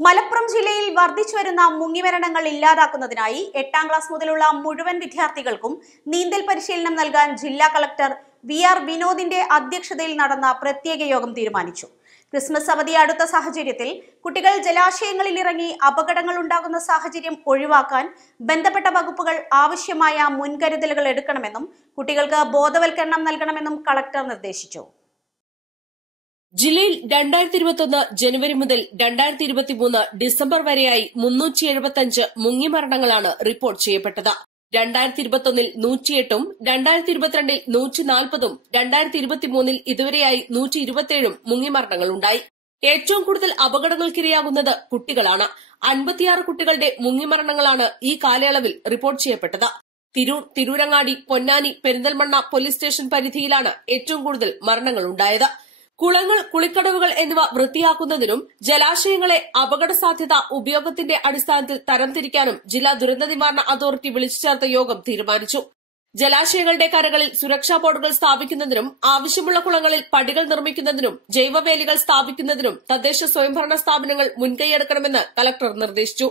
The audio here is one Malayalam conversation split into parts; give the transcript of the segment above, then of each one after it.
മലപ്പുറം ജില്ലയിൽ വർദ്ധിച്ചുവരുന്ന മുങ്ങിമരണങ്ങൾ ഇല്ലാതാക്കുന്നതിനായി എട്ടാം ക്ലാസ് മുതലുള്ള മുഴുവൻ വിദ്യാർത്ഥികൾക്കും നീന്തൽ പരിശീലനം നൽകാൻ ജില്ലാ കളക്ടർ വി ആർ വിനോദിന്റെ അധ്യക്ഷതയിൽ നടന്ന പ്രത്യേക യോഗം തീരുമാനിച്ചു. ക്രിസ്മസ് അവധി അടുത്ത സാഹചര്യത്തിൽ കുട്ടികൾ ജലാശയങ്ങളിൽ ഇറങ്ങി അപകടങ്ങൾ ഉണ്ടാകുന്ന സാഹചര്യം ഒഴിവാക്കാൻ ബന്ധപ്പെട്ട വകുപ്പുകൾ ആവശ്യമായ മുൻകരുതലുകൾ എടുക്കണമെന്നും കുട്ടികൾക്ക് ബോധവൽക്കരണം നൽകണമെന്നും കളക്ടർ നിർദ്ദേശിച്ചു. ജില്ലയിൽ രണ്ടായിരത്തി ഇരുപത്തൊന്ന് ജനുവരി മുതൽ രണ്ടായിരത്തി ഇരുപത്തിമൂന്ന് ഡിസംബർ വരെയായി മുന്നൂറ്റി എഴുപത്തിയഞ്ച് മുങ്ങിമരണങ്ങളാണ് റിപ്പോർട്ട് ചെയ്യപ്പെട്ടത്. രണ്ടായിരത്തി ഇരുപത്തൊന്നിൽ നൂറ്റിയെട്ടും രണ്ടായിരത്തി ഇരുപത്തിരണ്ടിൽ നൂറ്റി നാൽപ്പതും രണ്ടായിരത്തി ഇരുപത്തിമൂന്നിൽ ഇതുവരെയായി നൂറ്റി ഇരുപത്തിയേഴും മുങ്ങിമരണങ്ങളുണ്ടായി. ഏറ്റവും കൂടുതൽ അപകടങ്ങൾക്കിരയാകുന്നത് കുട്ടികളാണ്. അൻപത്തിയാറ് കുട്ടികളുടെ മുങ്ങിമരണങ്ങളാണ് ഈ കാലയളവിൽ റിപ്പോർട്ട് ചെയ്യപ്പെട്ടത്. തിരൂർ തിരൂരങ്ങാടി പൊന്നാനി പെരിന്തൽമണ്ണ പോലീസ് സ്റ്റേഷൻ പരിധിയിലാണ് ഏറ്റവും കൂടുതൽ മരണങ്ങളുണ്ടായത്. കുളങ്ങൾ കുളിക്കടവുകൾ എന്നിവ വൃത്തിയാക്കുന്നതിനും ജലാശയങ്ങളെ അപകട സാധ്യത ഉപയോഗത്തിന്റെ അടിസ്ഥാനത്തിൽ തരംതിരിക്കാനും ജില്ലാ ദുരന്ത നിവാരണ അതോറിറ്റി വിളിച്ചു ചേർത്ത യോഗം തീരുമാനിച്ചു. ജലാശയങ്ങളുടെ കരകളിൽ സുരക്ഷാ ബോർഡുകൾ സ്ഥാപിക്കുന്നതിനും ആവശ്യമുള്ള കുളങ്ങളിൽ പടികൾ നിർമ്മിക്കുന്നതിനും ജൈവവേലികൾ സ്ഥാപിക്കുന്നതിനും തദ്ദേശ സ്വയംഭരണ സ്ഥാപനങ്ങൾ മുൻകൈയെടുക്കണമെന്ന് കലക്ടർ നിർദ്ദേശിച്ചു.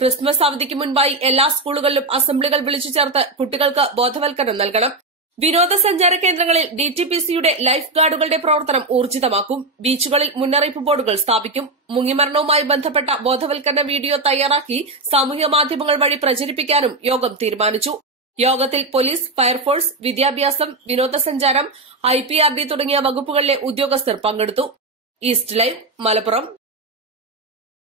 ക്രിസ്മസ് അവധിക്ക് മുൻപായി എല്ലാ സ്കൂളുകളിലും അസംബ്ലികൾ വിളിച്ചു ചേർത്ത് കുട്ടികൾക്ക് ബോധവൽക്കരണം നൽകണം. വിനോദസഞ്ചാര കേന്ദ്രങ്ങളിൽ ഡി ടി പി സിയുടെ ലൈഫ് ഗാർഡുകളുടെ പ്രവർത്തനം ഊർജിതമാക്കും. ബീച്ചുകളിൽ മുന്നറിയിപ്പ് ബോർഡുകൾ സ്ഥാപിക്കും. മുങ്ങിമരണവുമായി ബന്ധപ്പെട്ട ബോധവൽക്കരണ വീഡിയോ തയ്യാറാക്കി സാമൂഹ്യ മാധ്യമങ്ങൾ വഴി പ്രചരിപ്പിക്കാനും യോഗം തീരുമാനിച്ചു. യോഗത്തിൽ പോലീസ് ഫയർഫോഴ്സ് വിദ്യാഭ്യാസം വിനോദസഞ്ചാരം ഐ തുടങ്ങിയ വകുപ്പുകളിലെ ഉദ്യോഗസ്ഥർ പങ്കെടുത്തു. East live Malappuram.